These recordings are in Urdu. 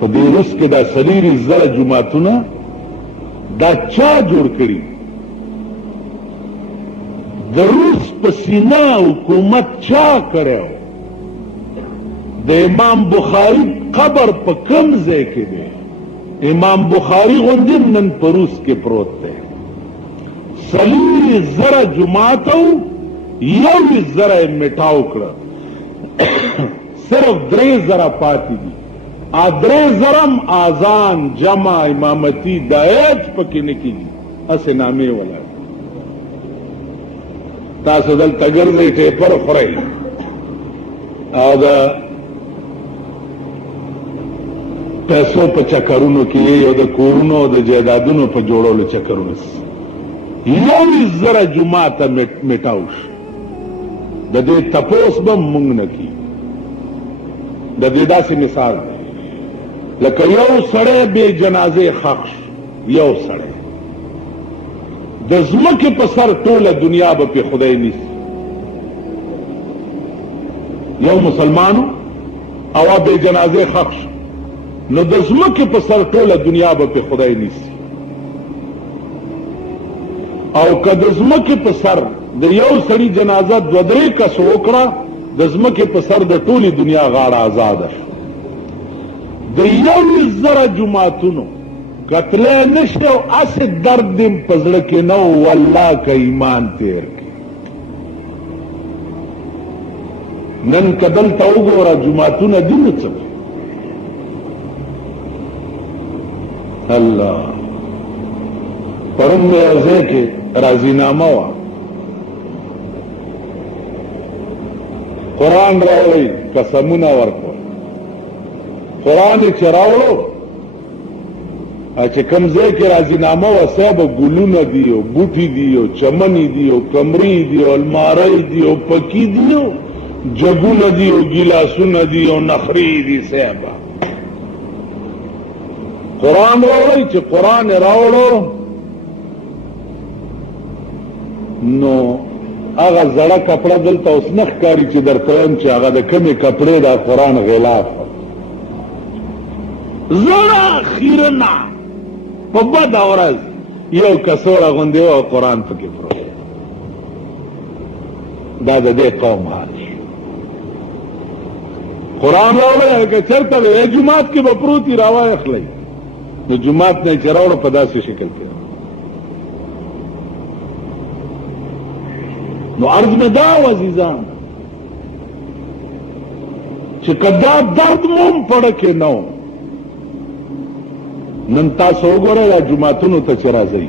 په دې روس کې دا سلیري زره جماعتونه دا چا جوړ کړي؟ د روس په سینه حکومت چا کړی؟ د امام بخاری قبر په کوم ځای کې دی؟ امام بخاری غوندې نن په روس کې پروت دی. سلیري زره جماعت او یو زره یې مټاو کړه، صرف 3,000 پاتې دي. 3,000 آزان جمع امامتی دایج پکې نه کېږي، هسې نامې ولاړ. تاسو دلته ګرځئ ټیپر خورئ او د پیسو په چکرونو کې او د کورونو او د جایدادونو په جوړولو چکرونه یو زره جماعته میټاو شي. د دې تپوس به مونږ نه کیږي. د دې داسې مثال دی لکه یو سړی بې جنازې ښخ شو، یو سړی د ځمکې په سر ټوله دنیا به پې خدای نیسي. یو مسلمانو او بې جنازې ښخ شو، نو د ځمکې په سر ټوله دنیا به پې خدای نیسي. او که د ځمکې په سر د یو سړي جنازه 2-3 کسو وکړه، د ځمکې په سر د ټولې دنیا غاړه آزاده شو. د یو زره جماعتونو قتلی نشي او اسې درد دې په زړه کې نه و، والله که ایمان تیر کړي. نن که دلته وګوره جماعتونه دي نو څه الله. پرون مې یو ځای کې راضینامه وه، قرآن راوړئ قسمونه ورکړل. قرآن چې راوړو چې کوم ځای کې راضینامه وه صاحب ګلونه دي او بوټي دي او چمنې دي او کمرې دي او المارۍ دي او پکي دي او جګونه دي او ګیلاسونه دي او نخرې دي صاحب. قرآن راوړئ چې قرآن راوړو نو هغه زړه کپړه دلته اوس نه ښکاري چې درته وایم چې هغه د کومې کپړې دا قرآن غلاف زړه خیرنه په بده ورځ یو کڅوړه غوندې وه قرآن پکې پروت. دا د دې قوم حال شو. قرآن راوړی که چېرته دی جومات کې به پروت وي راواخلئ، نو جومات نه یې چې راوړه په داسې شکل کې. نو عرض میں دا عزیزان چې کدا درد موم پړه کې نو نن تاسو وګورئ یا جماعتونو ته چې راځئ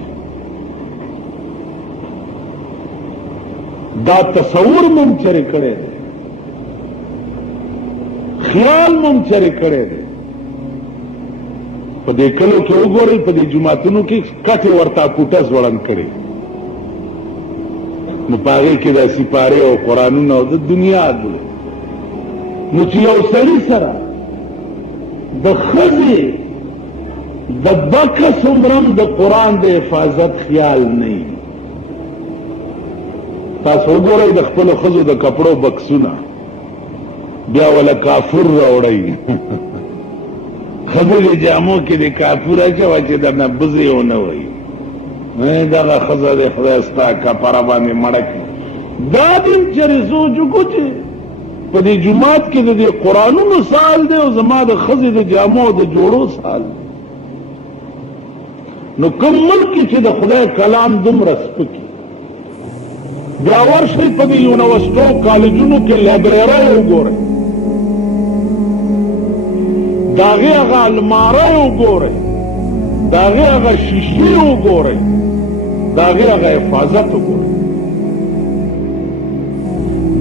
دا تصور موم چرې کړی دی، خیال موم چرې کړی دی. په دې کلو کې وګورئ په دې جماعتونو کې کټې ورته کوټه ځوړند کړي، نو پاغې کې دا سپارې او قرآنونه او د دنیا دي. نو چې یو سړي سره د ښځې د بکس عمرم د قرآن د حفاظت خیال نه وي. تاسو وګورئ د خپلو ښځو د کپړو بکسونه بیا وله کافور راوړئ. ښځو د جامو کې د کافور اچوه چې درنه بزې ونه وایي دغه ښځه د خدای ستا کپره باندې مړه کړي. دا دین چېرې سوچ وکړو چې په دې جومات کې د دې قرآنونو سال دی او زما د ښځې د جامو او د جوړو سال دی. نو کوم ملک کې چې د خدای کلام دومره سپکي، بیا ورشئ په دې یونیورسټو کالجونو کې لایبررۍ وګورئ، د هغې هغه المارۍ وګورئ، د هغې هغه شیشې وګورئ، د هغې هغه حفاظت وګورئ.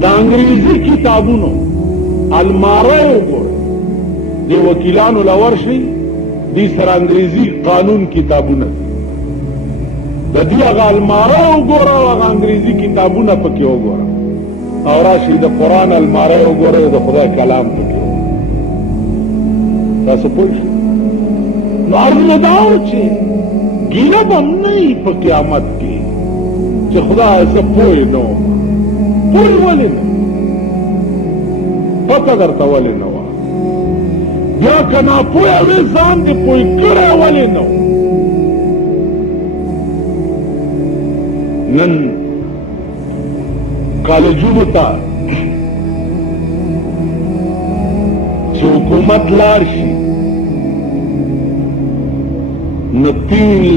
د انګریزي کتابونو المارۍ وګورئ، د وکیلانو له ورشئ دې سره انګریزي قانون کتابونه دي، د دې هغه المارۍ وګوره او هغه انګریزي کتابونه پکې وګوره او راشئ د قرآن المارۍ وګورئ د خدای کلام پکې وګوره. تاسو پوه شئ. نو عرض مې دا و چې ګیله به هم نه وي په قیامت کې، چې خدای زه پوه نه وم. پوه ولې نه؟ پته درته ولې نه وه؟ بیا که ناپوهه وې ځان دې پوه کړی ولې نه و؟ نن کالجونو ته چې حکومت لاړ شي نو 3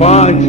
5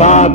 7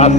10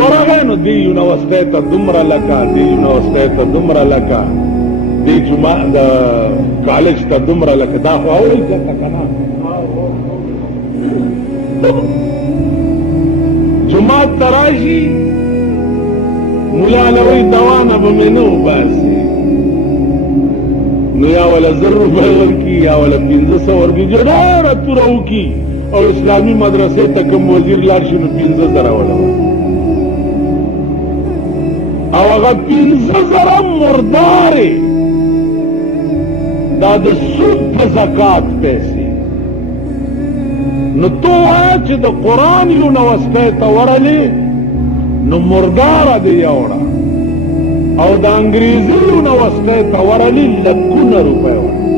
ورغه نو دی یونیورسٹی ته دومره لکه دی یونیورسٹی ته دومره لکه دی جمعه د کالج ته دومره لکه دا خو اول ځکه کنه جمعه تراشی مولا لوی دوانه به مې نه وباسي نو یا ولا 1,000 روپۍ ورکي یا ولا 1500 ورکي ډېره توره وکړي او اسلامي مدرسې ته کوم وزیر لاړ شي نو 15,000 ولوي او هغه 15,000 مردارې دا د سود په زکات پیسې نو تو وایه چې د قرآن یونیورسټۍ ته ورلې نو مرداره دی یوړه او د انګریزي یونیورسټۍ ته ورلې لکونه روپۍ ورکړه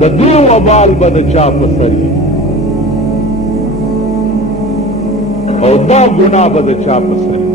د دې وبال به د چا په سر وي او دا ګناه به د چا په سر وي